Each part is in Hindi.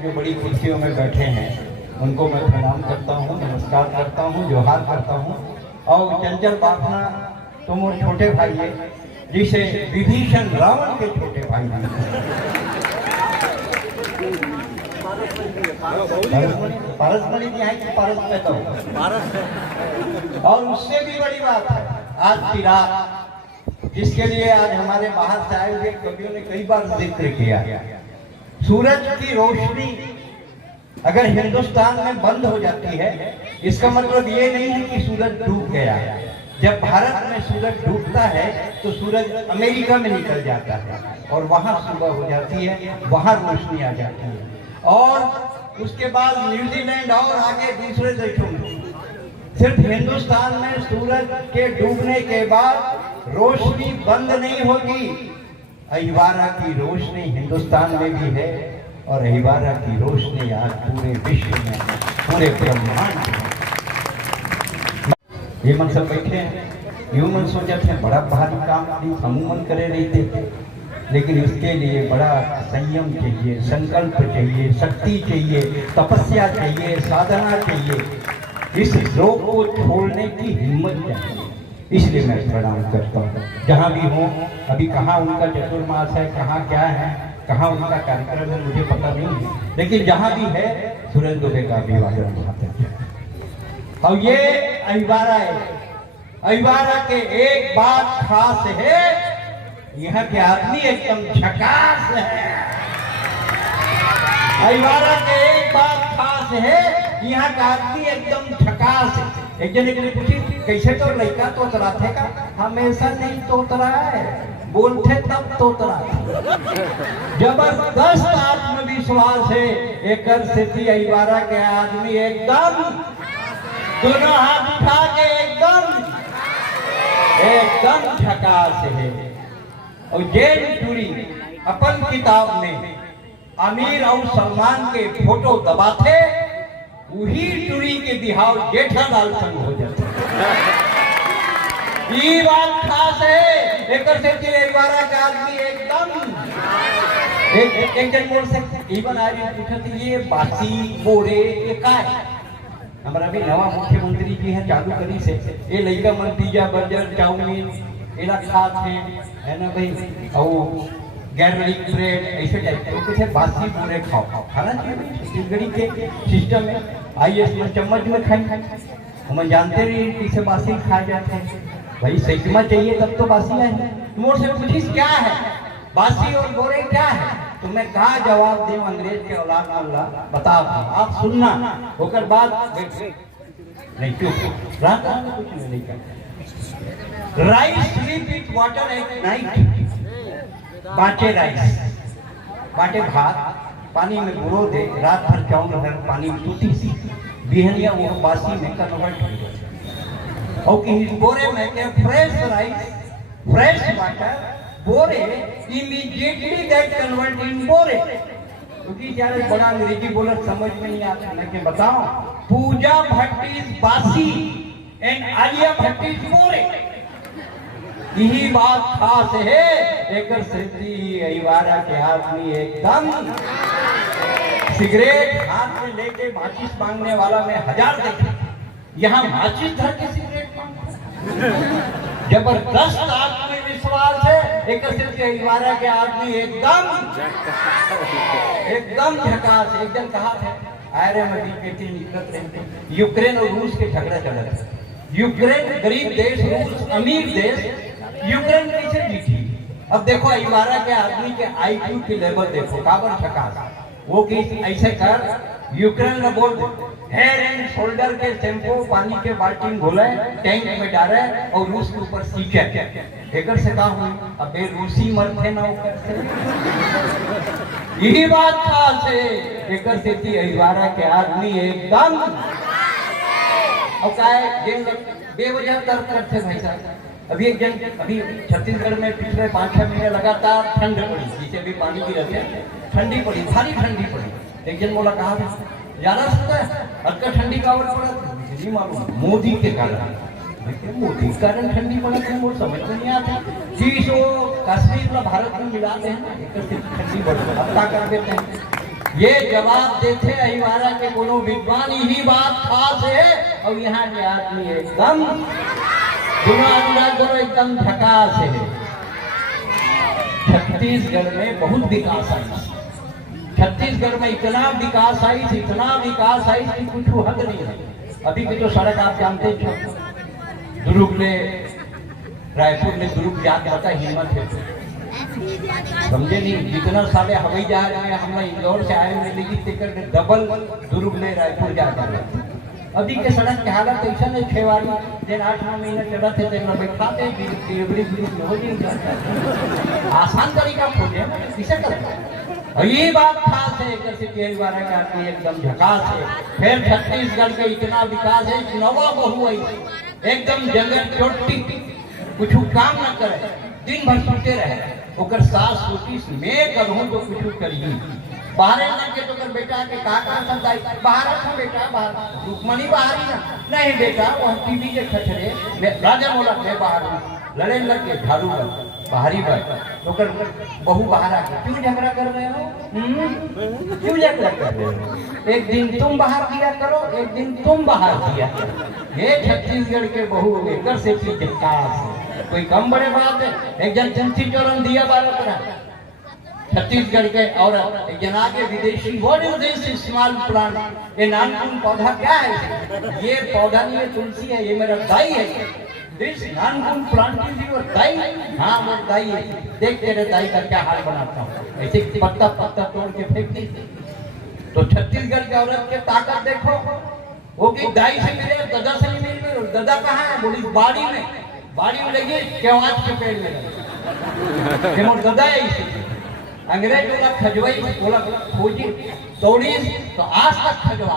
में जो बड़ी कुर्सियों में बैठे हैं उनको मैं प्रणाम करता हूँ, नमस्कार करता हूँ, जोहार करता हूँ। और चंचल बाफना तुम और छोटे भाई है जिसे विभीषण रावण के छोटे भाई पारसमणि की है कि पारस में तो और उससे भी बड़ी बात है आज की रात जिसके लिए आज हमारे बाहर से आए हुए कवियों ने कई बार जिक्र किया। सूरज की रोशनी अगर हिंदुस्तान में बंद हो जाती है इसका मतलब ये नहीं है कि सूरज डूब गया। जब भारत में सूरज डूबता है तो सूरज अमेरिका में निकल जाता है और वहां सुबह हो जाती है, वहां रोशनी आ जाती है। और उसके बाद न्यूजीलैंड और आगे दूसरे देशों में सिर्फ हिंदुस्तान में सूरज के डूबने के बाद रोशनी बंद नहीं होगी। अहिवारा की रोशनी हिंदुस्तान में भी है और अहिवारा की रोशनी आज पूरे विश्व में, पूरे ब्रह्मांड में। ये मन सब बैठे हैं, यूं मन सोचा थे बड़ा भारी काम समूमन करे रही थे, लेकिन उसके लिए बड़ा संयम चाहिए, संकल्प चाहिए, शक्ति चाहिए, तपस्या चाहिए, साधना चाहिए। इस रोग को छोड़ने की हिम्मत चाहिए। इसलिए मैं प्रणाम करता हूँ जहाँ भी हूँ। अभी कहाँ उनका चतुर्मास है, कहाँ क्या है, कहाँ उनका कार्यक्रम है मुझे पता नहीं है, लेकिन जहाँ भी है सूरज दुबे का अभिवादन उठाते हैं। और ये अहिवारा है, अहिवारा के एक बात खास है, यहाँ के आदमी एकदम झकास है। अहिवारा के एक बात खास है, यहाँ का आदमी एकदम झकास है। एक जने ने पूछी कैसे तो लड़का तोतरा थे का? हमेशा नहीं तोतरा है, बोलते तब तोतरा। जबरदस्त आत्मविश्वास है एक स्थिति अहिवारा के आदमी एकदम दोनों हाथ उठा के एकदम झकास है। और जेल टूरी अपन किताब में आमिर और सलमान के फोटो दबाते वही टूरी के बिहाव जेठालाल संग हो जाते। ये बात खास है एक अहिवारा का आदमी एकदम एक जन बोल सकते इवन आज पूछते ये बासी बोरे ये का है। हमारा भी नवा मुख्यमंत्री जी हैं चालू करी से ये लइका मन पिज्जा बर्गर चाउमीन एला खात है ना भाई, और गैरलिक ब्रेड ऐसे टाइप के कुछ बासी पूरे खाओ खाना चाहिए। छत्तीसगढ़ी के सिस्टम में आइए चम्मच में खाई हम जानते रही किसे बासी खाए जाते हैं। भाई सैकमा चाहिए तब तो बासी है। तुम से पूछिस क्या है बासी और बोरे क्या है, तो मैं कहा जवाब दूं अंग्रेज के औलाद अल्लाह बताओ आप सुनना होकर बाद नहीं चुप रात में कुछ नहीं कर। Rice sleep with water at night, बाटे राइस बाटे भात पानी में बुरो दे रात भर चाउर भर पानी में टूटी सी बिहनिया वो बासी में कन्वर्ट हो गई। और कि बोरे में के फ्रेश राइस फ्रेश वाटर बोरे इमीडिएटली दैट कन्वर्ट इन बोरे। क्योंकि ज्यादा बड़ा अंग्रेजी बोला समझ में नहीं आता। मैं बताऊं पूजा भट्ट इज बासी एंड आलिया भट्ट इज बोरे। यही बात खास है एक अहिवारा के आदमी एकदम सिगरेट हाथ में लेके माचिस मांगने वाला मैं हजार देखे, यहाँ माचिस धर के सिगरेट मांगता। जबरदस्त आत्मविश्वास है एक अहिवारा के आदमी एकदम झकास। एक जन कहा था अरे मैं यूक्रेन और रूस के झगड़ा चल रहा है। यूक्रेन गरीब देश, रूस अमीर देश, यूक्रेन कैसे जीती। अब देखो अहिवारा के आदमी के आईक्यू के लेवल देखो काबर झकास। वो कि ऐसे कर यूक्रेन में बोल हेयर एंड शोल्डर के शैम्पू पानी के बाल्टी घोले टैंक में डाले और रूस के ऊपर सींचे एक से कहा हुई अबे रूसी मर थे ना यही बात खास है एक अहिवारा के आदमी एकदम और बेवजह तर्क करते भाई साहब। अभी एक जन अभी छत्तीसगढ़ में पिछले 5-6 महीने लगातार ठंड पड़ी, जिसे भी पानी की रहते हैं ठंडी पड़ी, भारी ठंडी पड़ी। एक जन बोला कहा ज्यादा सकता है अक्का ठंडी का नहीं मालूम मोदी के कारण। मोदी के कारण ठंडी पड़ा वो समझ में नहीं आता। चीज वो कश्मीर में भारत में मिलाते हैं ठंडी बढ़ हफ्ता कर देते हैं। ये जवाब देते अहिवारा के कोनो विद्वान ही बात खास है और यहाँ के आदमी एकदम दिमाग करो एकदम झकास है। छत्तीसगढ़ में बहुत विकास आई, छत्तीसगढ़ में इतना विकास आई कि कुछ हद नहीं है। अभी की तो सड़क आप जानते हो, दुर्ग ले रायपुर में दुर्ग जाता था, हिम्मत है समझे नहीं। जितना साले हवाई जहाज में हम इंदौर से आए हुए लेकिन टिकट डबल दुर्ग ले रायपुर जाता है। अभी के सड़क की हालत ऐसा नहीं, खेवाड़ी दिन 8-9 महीने चला थे दिन बैठाते हो जाता। आसान तरीका खोजे किसे करते, और ये बात खास है कि एकदम झकास है। फिर छत्तीसगढ़ के इतना विकास है, नवा बहू आई एकदम जंगल चोटी कुछ काम न करे, दिन भर सोते रहे ओकर सास सोची मैं करूं तो कुछ करिए। बाहर न के तो कर बेटा के काका संदाई बाहर था बेटा, बाहर रुकमणी बाहर ही ना नहीं बेटा वो टीवी के खचरे राजा मोला मैं बाहर लड़े लग के झाड़ू बाहरी पर तो कर बहू बाहर आके क्यों झगड़ा कर रहे हो, क्यों झगड़ा कर रहे हो? एक दिन तुम बाहर दिया करो, एक दिन तुम बाहर दिया करो। ये छत्तीसगढ़ के बहू लेकर से कोई कम बड़े बात है। एक जन चंची चोरन दिया 12 तरह छत्तीसगढ़ के औरत एक जना के विदेशी what is this small plant, ये नानकुन पौधा क्या है? ये पौधा नहीं है, तुलसी है, ये मेरा दाई है। दिस नानकुन प्लांट इज योर दाई? हाँ वो दाई है। देख तेरे दाई का क्या हाल बनाता हूँ, ऐसे पत्ता पत्ता तोड़ के फेंक दी। तो छत्तीसगढ़ की औरत के ताकत देखो, वो की दाई से मिले दादा से नहीं मिले। दादा कहाँ है? बोली बाड़ी में लगी केवाच के पेड़ में मोर दादा है। अंग्रेज बोला खजवाई, बोला खोजी तोड़ी तो आज तक खजवा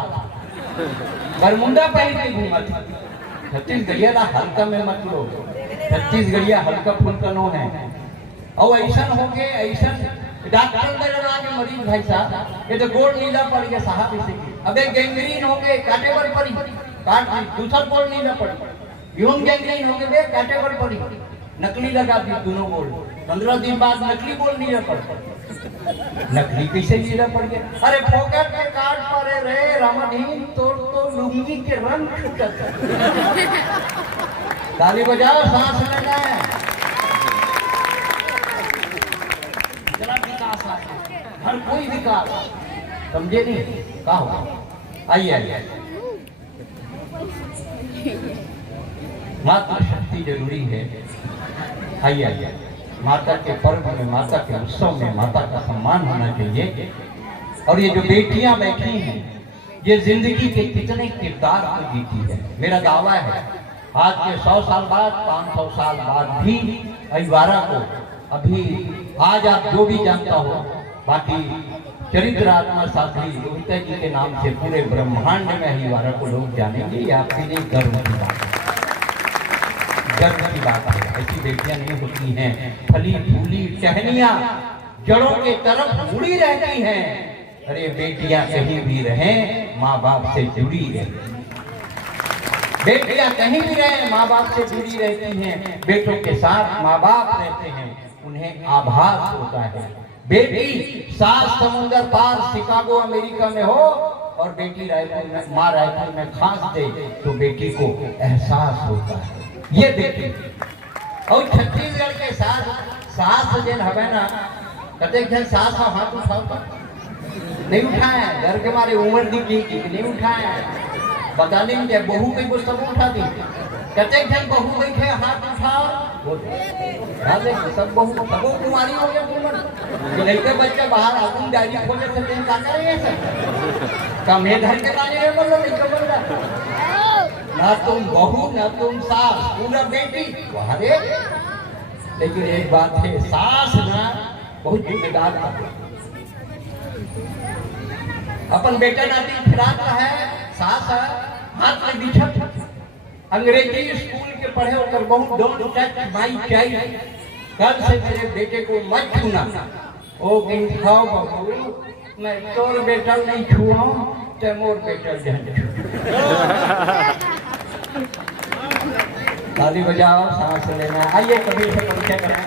बरमुंडा पहन के घूमा था। छत्तीसगढ़िया हल्का में मत लो, छत्तीसगढ़िया हल्का फुल्का नो है। और ऐसा हो के ऐसा डॉक्टर ने लगा के मरीज भाई साहब ये तो गोड़ नीला पड़ गया साहब, इसे अबे गैंग्रीन हो गए काटे पर पड़ी, काट दूसरा गोड़ नीला पड़ यूं गैंग्रीन हो गए काटे पर पड़ी, नकली लगा दी दोनों गोड़। 15 दिन बाद नकली गोड़ नीला पड़, नकली कैसे नीला पड़ गया? अरे फोकट के काट पड़े रे रामधीन, तो लुंगी के रंग छूटा। ताली बजाओ, सांस लेना है। इतना विकास है, हर कोई विकास, समझे नहीं क्या होगा? आइए मातृ शक्ति जरूरी है। आइए माता के पर्व में, माता के उत्सव में माता का सम्मान होना चाहिए। और ये जो बेटियां बैठी हैं ये जिंदगी के कितने किरदार को जीती है। मेरा दावा है आज के 100 साल बाद, 500 साल बाद भी अहिवारा को अभी आज आप जो भी जानता हो, बाकी चरित्र आत्मा शास्त्री लोहिता जी के नाम से पूरे ब्रह्मांड में अहिवारा को लोग जानेंगे। ये आपके लिए गर्व की बात है, गर्व की बात है। ऐसी बेटियां नहीं होती हैं, फली फूली टहनियां जड़ों के तरफ मुड़ी रहती हैं। अरे बेटियां कहीं भी रहें माँ बाप से जुड़ी रहती, बेटियां कहीं भी रहें माँ बाप से जुड़ी रहती हैं। बेटों के साथ माँ बाप रहते हैं, उन्हें आभास होता है। बेटी 7 समुंदर पार शिकागो अमेरिका में हो और बेटी रायपुर में, माँ रायपुर में खांस दे तो बेटी को एहसास होता है। ये बेटी और छत्तीसगढ़ के सास जन हवे ना, कतेक जन सास हाथ उठाओ नहीं उठाए, घर के मारे उम्र दी की नहीं उठाए, बता नहीं क्या बहू कई को सब उठा दी। कतेक जन बहू देखे हाथ उठाओ, सब बहू सबो कुमारी हो गया उम्र। लड़के बच्चे बाहर आगुन डायरी खोले थे क्या करेंगे सर? का मैं घर के लाने में बोलो नहीं बोल रहा, ना तुम बहू ना तुम सास, पूरा बेटी अरे। लेकिन एक बात है, सास ना बहुत जिम्मेदार है। अपन बेटा नाती खिलाता है, सास हाथ में बिछत। अंग्रेजी स्कूल के पढ़े होकर बहुत डोंट टच माय चाइल्ड, कल से मेरे बेटे को मत छूना। ओ कहीं खाओ बाबू, मैं तोर बेटा नहीं छूओ ते मोर बेटा जन छू। ताली बजाओ, सांस लेना। आइए कवि से परिचय करें।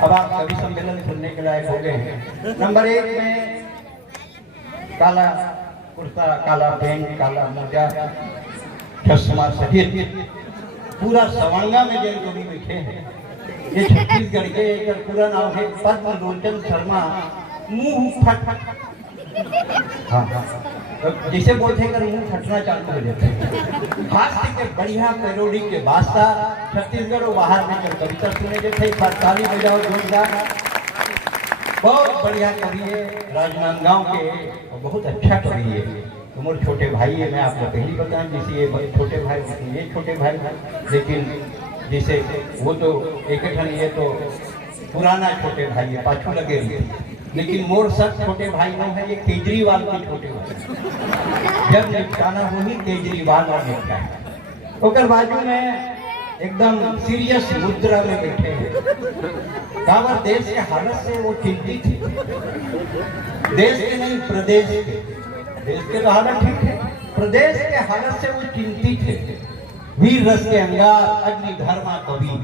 अब आप कवि सम्मेलन सुनने के लायक हो गए हैं। नंबर 1 में काला कुर्ता, काला पैंट, काला मोजा, चश्मा सहित पूरा सवांगा में जन जोड़ी बैठे हैं। ये छत्तीसगढ़ के एक पूरा नाम है पद्म लोचन शर्मा मुंह फट। हाँ जैसे बोलते हैं मुंह फटना चालू हो जाता है। हास्य के बढ़िया पैरोडी के वास्ता छत्तीसगढ़ और बाहर में जब कविता सुने देते एक बार ताली बजाओ जोरदार। बहुत बढ़िया कवि है, राजनांदगांव के और बहुत अच्छा कवि है। तो मोर छोटे भाई है, मैं आपको पहले बताऊं जैसे ये छोटे भाई, ये छोटे भाई, लेकिन जैसे वो तो एक ये तो पुराना छोटे भाई है, पाछू लगे रही। लेकिन मोर सब छोटे भाई लोग हैं, ये केजरीवाल के छोटे भाई। जब निपटाना वही केजरीवाल और निपटाए। ओकर बाजू में एकदम सीरियस मुद्रा में बैठे हैं। काबर देश के हालत से वो चिंतित थे। देश के नहीं प्रदेश के, देश के तो हालत ठीक है, प्रदेश के हालत से वो चिंतित है। वीर रस के अंगार, अग्नि धर्मा कवि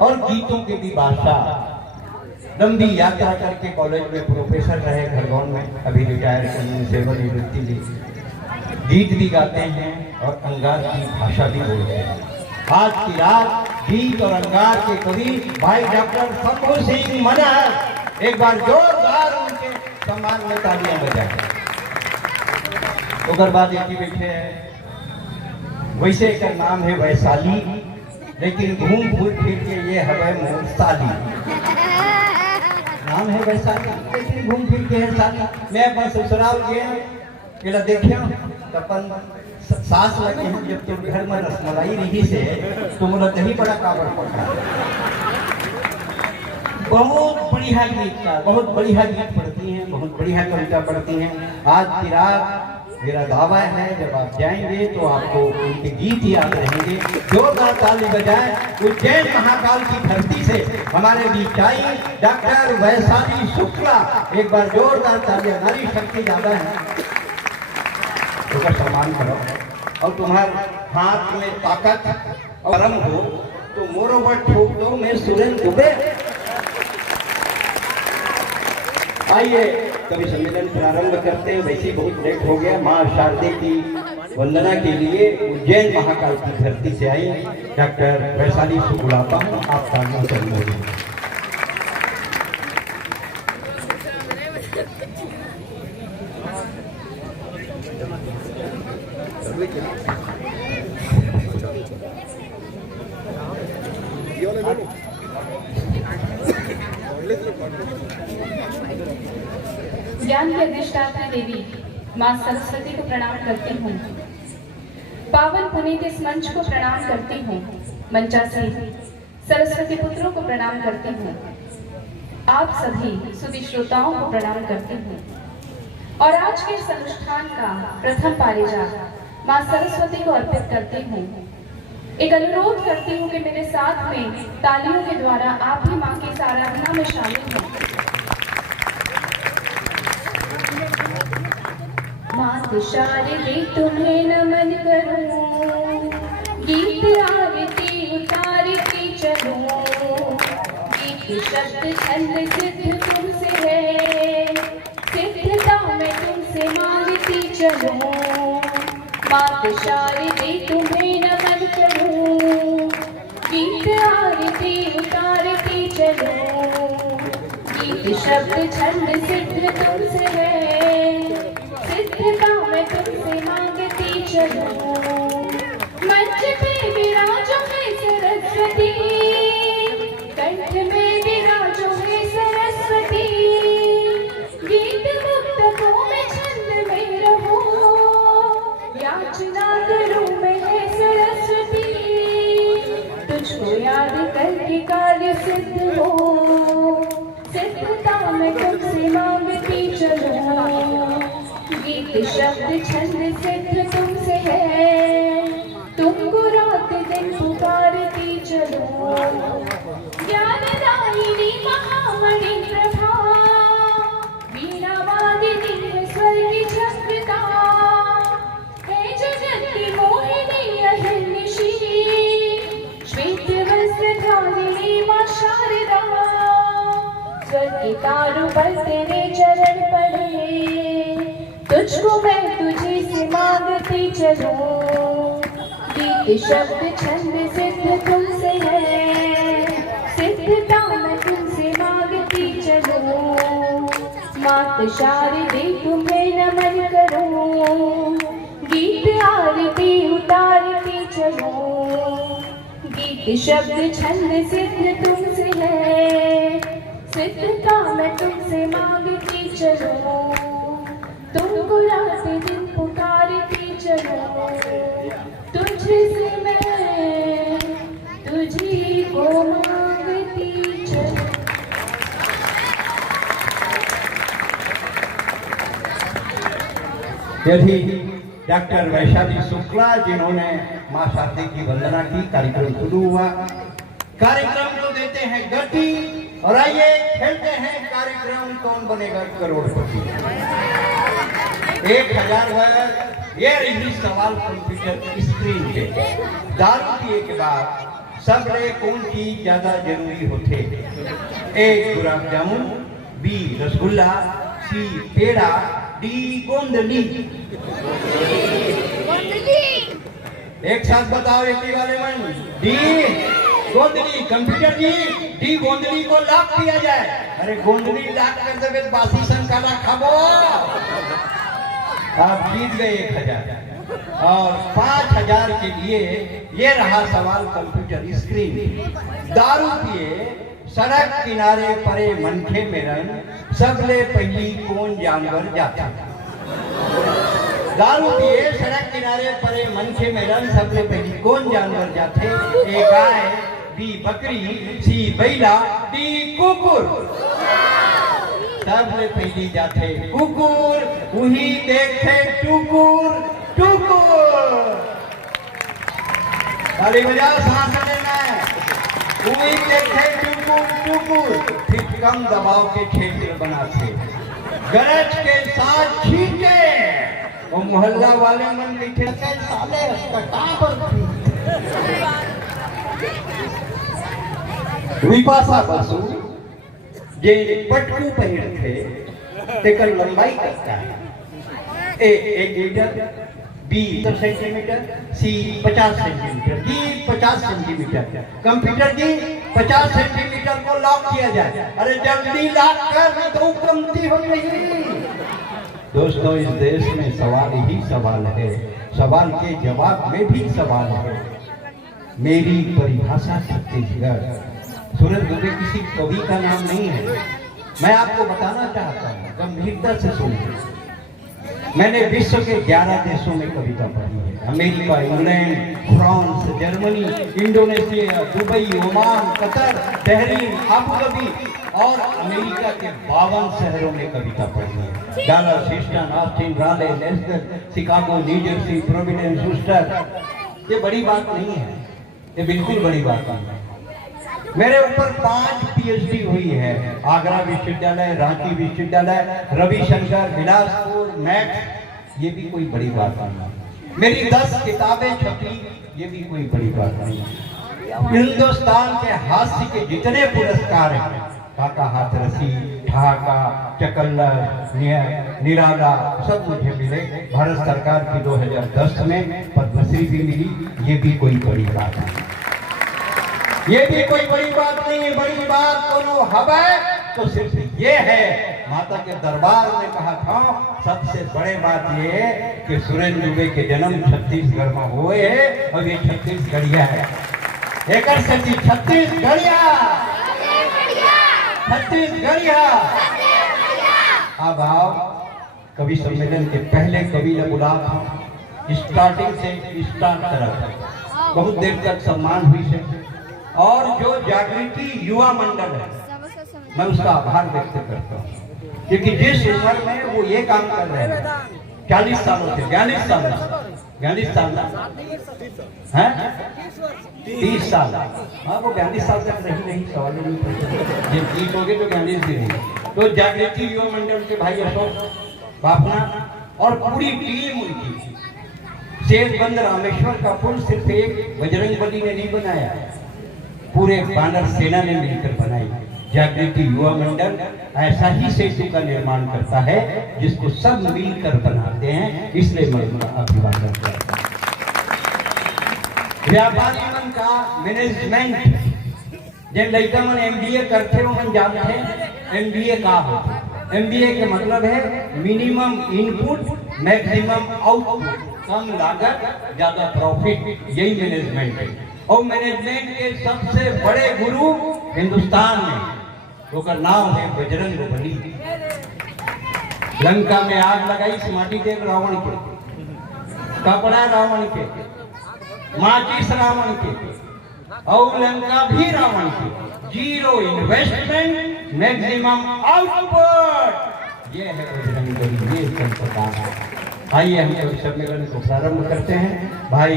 और गीतों के भी बादशाह। लंबी यात्रा करके कॉलेज में प्रोफेसर रहे खरगोन में, अभी रिटायर करने सेवानिवृत्ति ली। गीत भी गाते हैं और अंगार की भाषा भी बोलते हैं। आज की रात गीत और अंगार के कवि भाई डॉक्टर शंभू सिंह मनहर, एक बार जोरदार उनके सम्मान में तालियां बजाएं। उधर बाद एक ही बैठे हैं, वैसे का नाम है वैशाली, लेकिन घूम घूम फिर के ये हवे मोरसाली। नाम है वैशाली लेकिन घूम फिर के है साली। मैं अपन ससुराल गया देखियो अपन सास लगे हैं, जब तुम घर में रसमलाई रही से तो मोला दही बड़ा काबर पड़ा। बहुत बढ़िया गीतकार, बहुत बढ़िया गीत पढ़ती हैं, बहुत बढ़िया कविता पढ़ती हैं। आज की रात मेरा दावा है जब आप जाएंगे तो आपको उनके गीत याद रहेंगे। जोरदार ताली बजाएं। उज्जैन महाकाल की धरती से हमारे बीच आई डॉक्टर वैशाली शुक्ला, एक बार जोरदार तालियां। नारी शक्ति ज्यादा है, उसका सम्मान करो। और तुम्हारे हाथ में ताकत और परम हो तो मोरोबर ठोक दो, मैं सुरेंद्र दुबे। आइए कवि सम्मेलन प्रारंभ करते हैं। वैसे बहुत लेट हो गया। माँ शारदे की वंदना के लिए उज्जैन महाकाल की धरती से आई डॉक्टर वैशाली शुक्ला, आप तालियों से बोलिए। ज्ञान की अधिष्ठाता देवी माँ सरस्वती को प्रणाम करती हूँ। पावन पुनीत इस मंच को प्रणाम करती हूँ। मंचासी सरस्वती पुत्रों को प्रणाम करती हूँ। आप सभी सुधी श्रोताओं को प्रणाम करती हूँ। और आज के इस अनुष्ठान का प्रथम पारिजात माँ सरस्वती को अर्पित करती हूँ। एक अनुरोध करती हूँ कि मेरे साथ में तालियों के द्वारा आप भी माँ की आराधना में शामिल हों। मात शारदे तुम्हें नमन करूं, गीत आरती उतारती चलूं। गीत शब्द छंद सिद्ध तुमसे है, सिद्धता मैं तुमसे मांगती चलूं। मात शारदे तुम्हें नमन करूं, गीत आरती उतारती चलूं। गीत शब्द छंद सिद्ध तुमसे है, सिद्धता मैं तुमसे मांगती चलूं। मंच पे विराजो है सरस्वती, कंठ में विराजो है सरस्वती। गीत मुक्तकों में छंद में रहूं, याचना करूं मैं है सरस्वती। तुझको याद करके कार्य सिद्ध हो, सिद्धता मैं तुमसे मांगती चलूं। गीत शब्द छंद सिद्ध तुमसे है, तुमको रात दिन पुकारती चलो। ज्ञानदायिनी महामणि प्रभा, वीणा वादिनी है स्वर्ग झंकृता। है जगत की मोहिनी अहिर्निशी, श्वेत वस्त्र धारिणी माँ शारदा। स्वर्ग के तारु पर तेरे चरण पड़े, तुझको मैं तुझे से मांगती चलूं, गीत शब्द छंद सिद्ध तुमसे है, सिद्धता मैं तुमसे मांगती चलूं, मात शारदे तुम्हें नमन करूं, गीत आरती उतारती चलूं, गीत शब्द छंद सिद्ध तुमसे है, सिद्धता मैं तुमसे मांगती चलूं, तुमको रात दिन पुकारती चलूं, तुझसे मैं तुझी को मांगती चलूं। यदि डॉक्टर वैशाली शुक्ला जिन्होंने मां शारदे की वंदना की, कार्यक्रम शुरू हुआ। कार्यक्रम को देते हैं गति और आइए खेलते हैं कार्यक्रम कौन बनेगा करोड़पति। 1000 है ये रही सवाल कंप्यूटर स्क्रीन पे। दारू पिए के बाद सबले कौन चीज ज्यादा जरूरी होते? ए गुलाब जामुन, बी रसगुल्ला, सी पेड़ा, डी गोंदली। एक साथ बताओ एक वाले मन। डी गोंदली। कंप्यूटर जी डी गोंदली को लॉक किया जाए। अरे गोंदली लॉक कर देवे बासी संकाला खाबो। आप जीत गए 1000 और 5000 के लिए ये रहा सवाल कंप्यूटर स्क्रीन। दारू पिए सड़क किनारे परे मनखे मेरन सबले पहली कौन जानवर जाता? दारू पिए सड़क किनारे परे मनखे मेरन सबले पहली कौन जानवर जाते? ए गाय, बी बकरी, सी बैला, डी कुकुर। सबले पहली जाते कुकुर, वही देखे टुकुर टुकुर। ताली बजाओ, सांस लेना है। वही देखे टुकुर टुकुर। फिर कम दबाव के क्षेत्र बनाते, गरज के साथ छींटे। वो मोहल्ला वाले मन लिखे साले विपाशा बसु जे पटकू पहिर थे तेकर लंबाई करता है। ए 1 मीटर, बी 10 सेंटीमीटर, सी 50 सेंटीमीटर, डी 50 सेंटीमीटर। कंप्यूटर जी 50 सेंटीमीटर को लॉक किया जाए। अरे जल्दी लॉक कर, तो कमती हो गई। दोस्तों इस देश में सवाल ही सवाल है, सवाल के जवाब में भी सवाल है। मेरी परिभाषा छत्तीसगढ़। सूरज दुबे किसी कवि का नाम नहीं है। मैं आपको बताना चाहता हूँ, गंभीरता से सुनिए। मैंने विश्व के 11 देशों में कविता पढ़ी है। America, England, France, Germany, Indonesia, Dubai, Oman, Qatar, Bahrain, Abu Dhabi और अमेरिका के 52 शहरों में कविता पढ़ी है। Dallas, Houston, Austin, Raleigh, Leicester, Chicago, New Jersey, Providence, Houston. ये बड़ी बात नहीं है, ये बिल्कुल बड़ी बात नहीं है। मेरे ऊपर 5 PhD हुई है। आगरा विश्वविद्यालय, रांची विश्वविद्यालय, रविशंकर, बिलासपुर, मैक्स। ये भी कोई बड़ी बात नहीं। मेरी 10 किताबें छपी, ये भी कोई बड़ी बात नहीं। हिंदुस्तान के हास्य के जितने पुरस्कार हैं, काका हाथरसी, ठहाका, चकल्लर, निराला, सब मुझे मिले। भारत सरकार की 2010 में पद्मश्री भी मिली। ये भी कोई बड़ी बात नहीं। ये भी कोई बड़ी बात नहीं है। बड़ी बात दोनों हवा तो सिर्फ ये है, माता के दरबार में कहा था सबसे बड़े बात ये है कि सुरेंद्र दुबे के जन्म छत्तीसगढ़ में हुए है और ये छत्तीसगढ़िया है। एक छत्तीसगढ़िया, छत्तीसगढ़िया। अब आओ, कवि सम्मेलन के पहले कवि ने बुला था, स्टार्टिंग से स्टार्ट करा, बहुत देर तक सम्मान हुई से। और जो जागृति युवा मंडल है, मैं उसका आभार व्यक्त करता हूँ, क्योंकि जिस उम्र में वो ये काम कर रहे हैं 40 सालों से, 42 साल है, 30 साल। हाँ, वो 42 साल तक नहीं सवाल नहीं पूछे। जब 30 हो गए तो 42 भी नहीं। तो जागृति युवा मंडल के भाई अशोक बापना और पूरी टीम उनकी, शेरबंद रामेश्वर का पुल सिर्फ एक बजरंगबली ने नहीं बनाया, पूरे बानर सेना ने मिलकर बनाई। जागृति युवा मंडल ऐसा ही सेतु का निर्माण करता है जिसको सब मिलकर बनाते हैं, इसलिए मैं उनका अभिवादन करता हूं। व्यापारी मन का मैनेजमेंट जिन लड़का मन MBA करते हो मन जानते हैं MBA का होता है। MBA के मतलब है मिनिमम इनपुट मैक्सिमम आउटपुट, कम लागत ज्यादा प्रॉफिट, यही मैनेजमेंट है। और मैनेजमेंट के सबसे बड़े गुरु हिंदुस्तान में, उसका नाम है बजरंग बली। लंका में आग लगाई इस माटी के रावण के, कपड़ा रावण के, माचिस रावण के, और लंका भी रावण की। जीरो इन्वेस्टमेंट मैक्सिमम आउटपुट, ये है बजरंग बली, ये संप्रदाय है। आइए हम कवि सम्मेलन को प्रारंभ करते हैं। भाई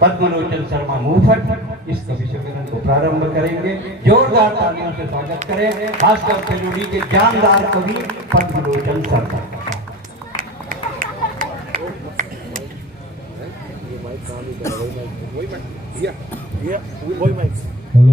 पद्मलोचन शर्मा मुफट इस कवि सम्मेलन को प्रारंभ करेंगे। जोरदार तालियों से स्वागत करें खासकर पेरोडी के जानदार कवि पद्मलोचन शर्मा। हेलो